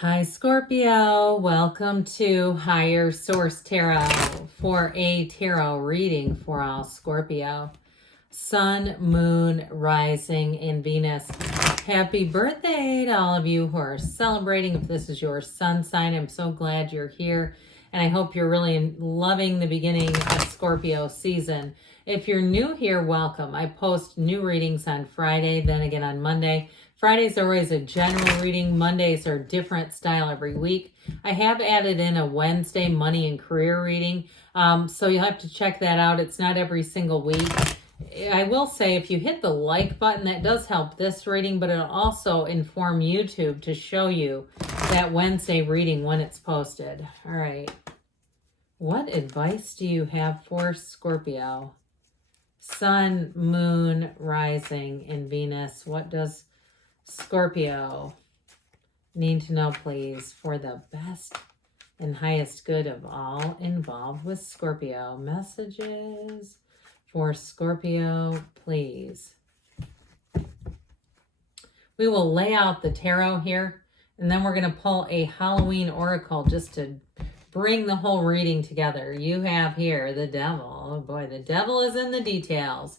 Hi, Scorpio. Welcome to Higher Source Tarot for a tarot reading for all Scorpio. Sun, Moon, Rising, and Venus. Happy birthday to all of you who are celebrating. If this is your sun sign, I'm so glad you're here. And I hope you're really loving the beginning of Scorpio season. If you're new here, welcome. I post new readings on Friday, then again on Monday. Fridays are always a general reading. Mondays are different style every week. I have added in a Wednesday money and career reading. So you'll have to check that out. It's not every single week. I will say if you hit the like button, that does help this reading, but it'll also inform YouTube to show you that Wednesday reading when it's posted. All right. What advice do you have for Scorpio? Sun, Moon, Rising, and Venus. What does Scorpio need to know, please, for the best and highest good of all involved with Scorpio? Messages for Scorpio, please. We will lay out the tarot here, and then we're going to pull a Halloween oracle just to bring the whole reading together. You have here the devil. Oh boy, the devil is in the details.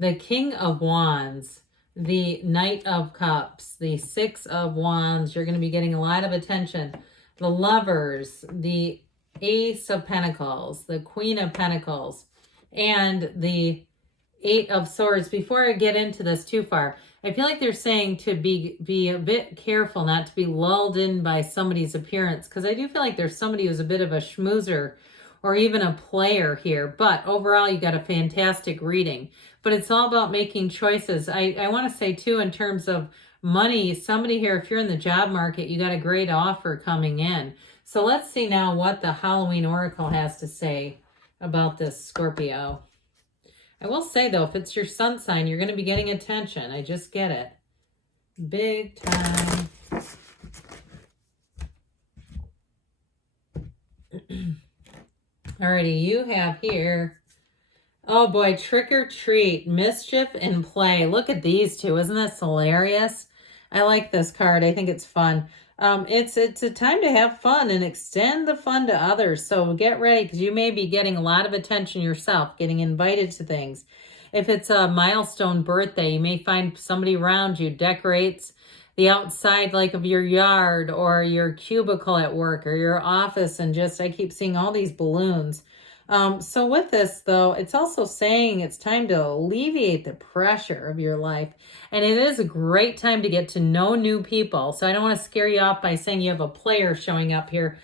The King of Wands, the Knight of Cups, the Six of Wands. You're going to be getting a lot of attention. The Lovers, the Ace of Pentacles, the Queen of Pentacles, and the Eight of Swords. Before I get into this too far, I feel like they're saying to be a bit careful not to be lulled in by somebody's appearance, because I do feel like there's somebody who's a bit of a schmoozer or even a player here. But overall, you got a fantastic reading. But it's all about making choices. I want to say, too, in terms of money, somebody here, if you're in the job market, you got a great offer coming in. So let's see now what the Halloween Oracle has to say about this, Scorpio. I will say, though, if it's your sun sign, you're going to be getting attention. I just get it. Big time. Alrighty, you have here, oh boy, trick or treat, mischief and play. Look at these two. Isn't this hilarious? I like this card. I think it's fun. It's a time to have fun and extend the fun to others. So get ready, because you may be getting a lot of attention yourself, getting invited to things. If it's a milestone birthday, you may find somebody around you decorates the outside like of your yard or your cubicle at work or your office, and just, I keep seeing all these balloons. So with this, though, it's also saying it's time to alleviate the pressure of your life. And it is a great time to get to know new people. So I don't want to scare you off by saying you have a player showing up here.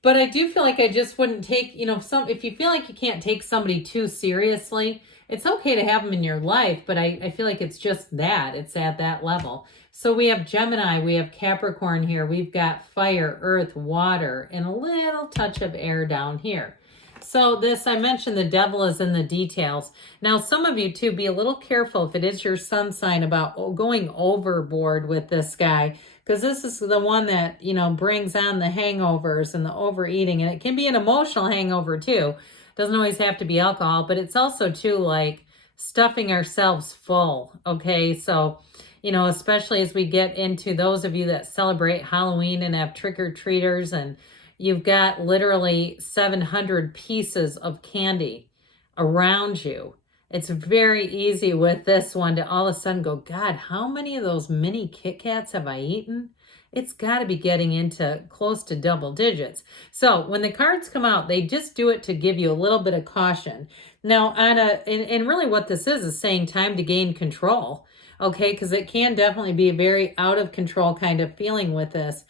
But I do feel like I just wouldn't take, if you feel like you can't take somebody too seriously, it's okay to have them in your life. But I feel like it's just that. It's at that level. So we have Gemini, we have Capricorn here. We've got fire, earth, water, and a little touch of air down here. So this, I mentioned the devil is in the details. Now, some of you, too, be a little careful if it is your sun sign about going overboard with this guy, because this is the one that, brings on the hangovers and the overeating. And it can be an emotional hangover, too. Doesn't always have to be alcohol, but it's also, too, like stuffing ourselves full. Okay, so, especially as we get into those of you that celebrate Halloween and have trick-or-treaters, and you've got literally 700 pieces of candy around you. It's very easy with this one to all of a sudden go, God, how many of those mini Kit Kats have I eaten? It's got to be getting into close to double digits. So when the cards come out, they just do it to give you a little bit of caution. Now, and really what this is saying time to gain control. Okay, because it can definitely be a very out of control kind of feeling with this.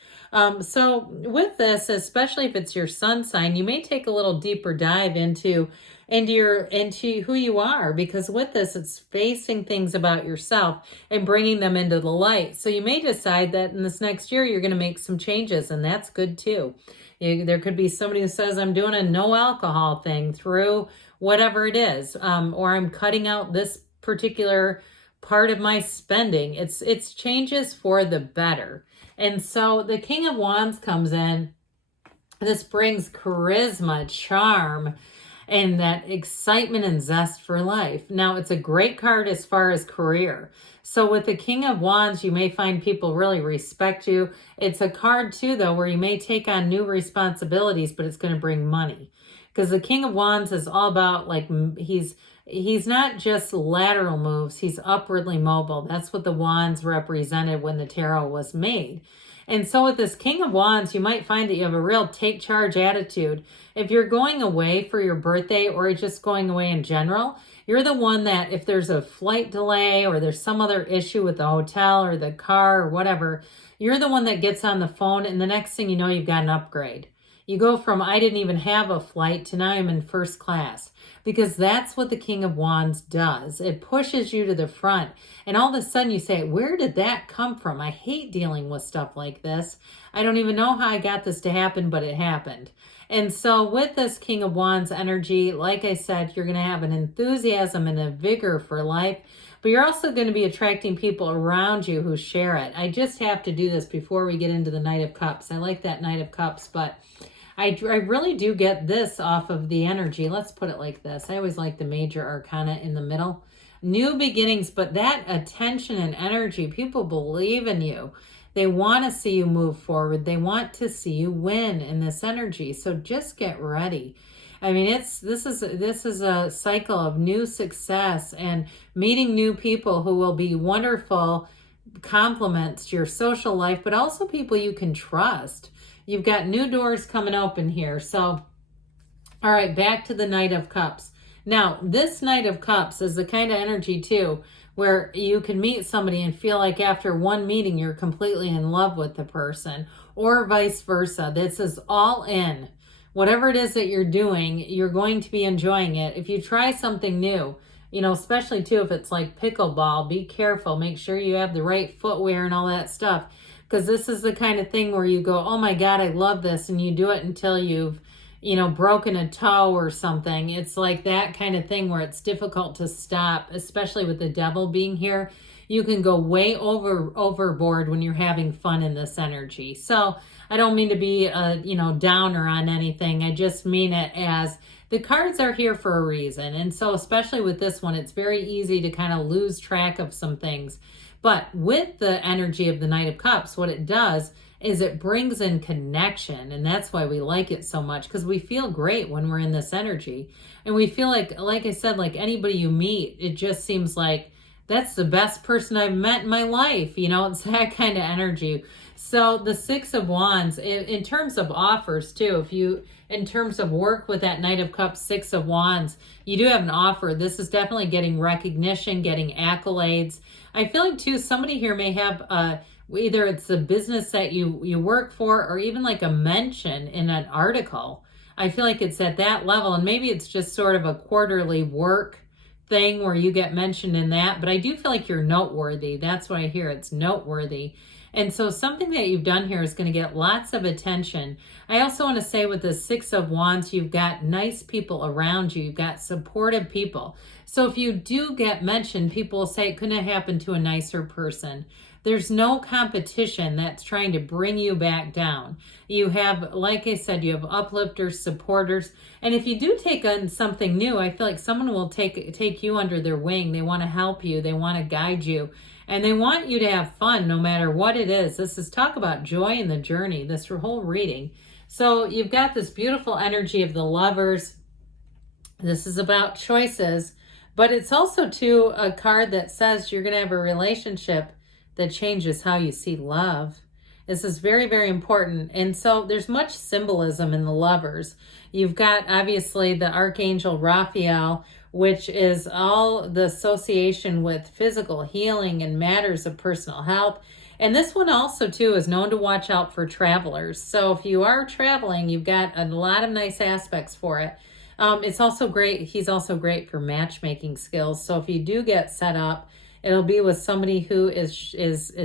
So with this, especially if it's your sun sign, you may take a little deeper dive into who you are, because with this, it's facing things about yourself and bringing them into the light. So you may decide that in this next year, you're going to make some changes, and that's good too. There could be somebody who says, I'm doing a no alcohol thing through whatever it is, or I'm cutting out this particular part of my spending. It's changes for the better. And so the King of Wands comes in. This brings charisma, charm, and that excitement and zest for life. Now, it's a great card as far as career. So with the King of Wands, you may find people really respect you. It's a card too, though, where you may take on new responsibilities, but it's going to bring money. Because the King of Wands is all about, like, he's not just lateral moves, he's upwardly mobile. That's what the wands represented when the tarot was made. And so with this King of Wands, you might find that you have a real take charge attitude. If you're going away for your birthday or just going away in general, you're the one that if there's a flight delay or there's some other issue with the hotel or the car or whatever, you're the one that gets on the phone, and the next thing you know, you've got an upgrade. You go from, I didn't even have a flight, to now I'm in first class. Because that's what the King of Wands does. It pushes you to the front. And all of a sudden you say, where did that come from? I hate dealing with stuff like this. I don't even know how I got this to happen, but it happened. And so with this King of Wands energy, like I said, you're going to have an enthusiasm and a vigor for life. But you're also going to be attracting people around you who share it. I just have to do this before we get into the Knight of Cups. I like that Knight of Cups, but I really do get this off of the energy. Let's put it like this. I always like the major arcana in the middle. New beginnings, but that attention and energy, people believe in you. They want to see you move forward. They want to see you win in this energy. So just get ready. I mean, this is a cycle of new success and meeting new people who will be wonderful compliments to your social life, but also people you can trust. You've got new doors coming open here. So, all right, back to the Knight of Cups. Now, this Knight of Cups is the kind of energy, too, where you can meet somebody and feel like after one meeting, you're completely in love with the person, or vice versa. This is all in. Whatever it is that you're doing, you're going to be enjoying it. If you try something new, you know, especially, too, if it's like pickleball, be careful. Make sure you have the right footwear and all that stuff. Because this is the kind of thing where you go, oh my God, I love this. And you do it until you've, you know, broken a toe or something. It's like that kind of thing where it's difficult to stop, especially with the devil being here. You can go way overboard when you're having fun in this energy. So I don't mean to be a, you know, downer on anything. I just mean it as the cards are here for a reason. And so especially with this one, it's very easy to kind of lose track of some things. But with the energy of the Knight of Cups, what it does is it brings in connection. And that's why we like it so much, because we feel great when we're in this energy. And we feel like I said, like anybody you meet, it just seems like that's the best person I've met in my life. You know, it's that kind of energy. So the Six of Wands, in terms of offers too, if you, in terms of work with that Knight of Cups, Six of Wands, you do have an offer. This is definitely getting recognition, getting accolades. I feel like too, somebody here may have either it's the business that you work for, or even like a mention in an article. I feel like it's at that level, and maybe it's just sort of a quarterly work thing where you get mentioned in that. But I do feel like you're noteworthy. That's what I hear. It's noteworthy. And so something that you've done here is going to get lots of attention. I also want to say with the Six of Wands, you've got nice people around you. You've got supportive people. So if you do get mentioned, people will say it couldn't have happened to a nicer person. There's no competition that's trying to bring you back down. You have, like I said, you have uplifters, supporters. And if you do take on something new, I feel like someone will take you under their wing. They want to help you. They want to guide you. And they want you to have fun no matter what it is. This is talk about joy in the journey, this whole reading. So you've got this beautiful energy of the Lovers. This is about choices. But it's also, too, a card that says you're going to have a relationship that changes how you see love. This is very, very important. And so there's much symbolism in the Lovers. You've got, obviously, the Archangel Raphael, which is all the association with physical healing and matters of personal health. And this one also, too, is known to watch out for travelers. So if you are traveling, you've got a lot of nice aspects for it. It's also great. He's also great for matchmaking skills. So if you do get set up, it'll be with somebody who is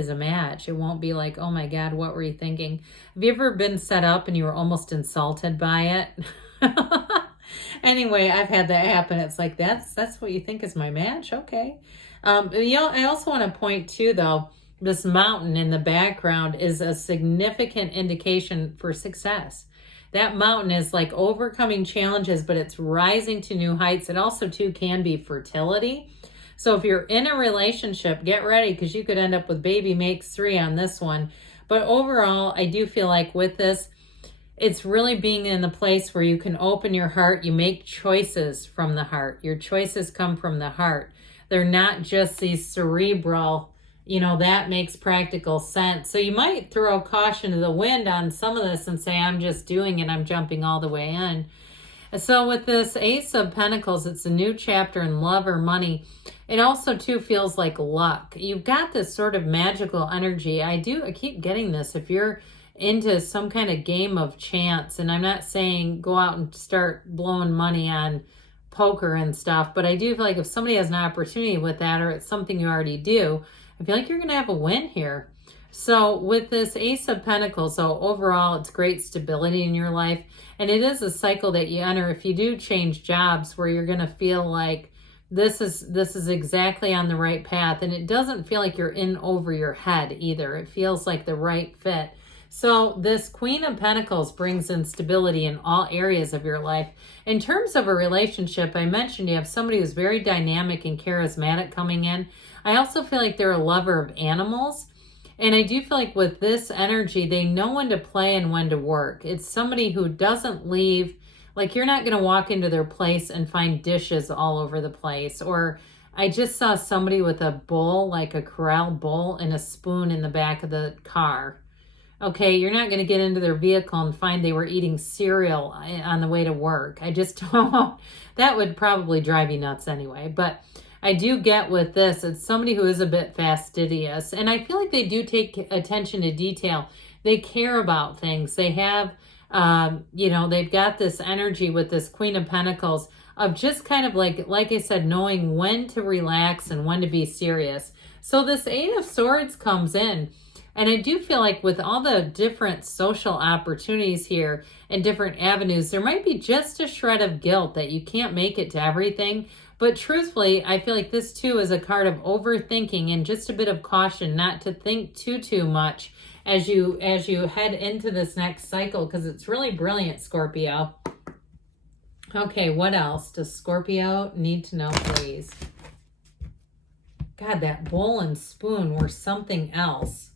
a match. It won't be like, oh my God, what were you thinking? Have you ever been set up and you were almost insulted by it? Anyway, I've had that happen. It's like, that's what you think is my match? Okay. You know, I also want to point to, though, this mountain in the background is a significant indication for success. That mountain is like overcoming challenges, but it's rising to new heights. It also too can be fertility. So if you're in a relationship, get ready, because you could end up with baby makes 3 on this one. But overall, I do feel like with this, it's really being in the place where you can open your heart. You make choices from the heart. Your choices come from the heart. They're not just these cerebral, that makes practical sense. So you might throw caution to the wind on some of this and say, I'm just doing it. I'm jumping all the way in. So with this Ace of Pentacles, it's a new chapter in love or money. It also too feels like luck. You've got this sort of magical energy. I keep getting this. If you're into some kind of game of chance, and I'm not saying go out and start blowing money on poker and stuff, but I do feel like if somebody has an opportunity with that, or it's something you already do, I feel like you're going to have a win here. So with this Ace of Pentacles, so overall, it's great stability in your life. And it is a cycle that you enter if you do change jobs, where you're going to feel like this is exactly on the right path. And it doesn't feel like you're in over your head either. It feels like the right fit. So this Queen of Pentacles brings in stability in all areas of your life. In terms of a relationship, I mentioned you have somebody who's very dynamic and charismatic coming in. I also feel like they're a lover of animals. And I do feel like with this energy, they know when to play and when to work. It's somebody who doesn't leave, like you're not going to walk into their place and find dishes all over the place. Or I just saw somebody with a bowl, like a corral bowl, and a spoon in the back of the car. Okay, you're not going to get into their vehicle and find they were eating cereal on the way to work. I just don't. That would probably drive you nuts anyway. But I do get with this, it's somebody who is a bit fastidious. And I feel like they do take attention to detail. They care about things. They have, they've got this energy with this Queen of Pentacles of just kind of like I said, knowing when to relax and when to be serious. So this Eight of Swords comes in. And I do feel like with all the different social opportunities here and different avenues, there might be just a shred of guilt that you can't make it to everything. But truthfully, I feel like this too is a card of overthinking and just a bit of caution not to think too much as you head into this next cycle, because it's really brilliant, Scorpio. Okay, what else does Scorpio need to know, please? God, that bowl and spoon were something else.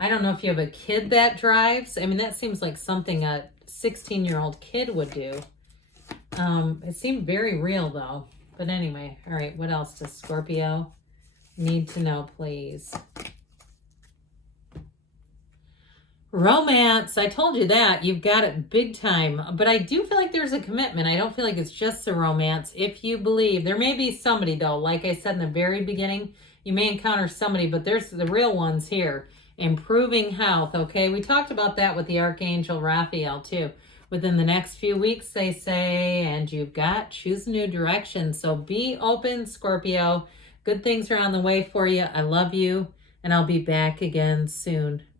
I don't know if you have a kid that drives. I mean, that seems like something a 16-year-old kid would do. It seemed very real, though. But anyway, all right, what else does Scorpio need to know, please? Romance. I told you that. You've got it big time. But I do feel like there's a commitment. I don't feel like it's just a romance. If you believe, there may be somebody, though. Like I said in the very beginning, you may encounter somebody, but there's the real ones here. Improving health, okay? We talked about that with the Archangel Raphael, too. Within the next few weeks, they say, and you've got choose a new direction. So be open, Scorpio. Good things are on the way for you. I love you, and I'll be back again soon.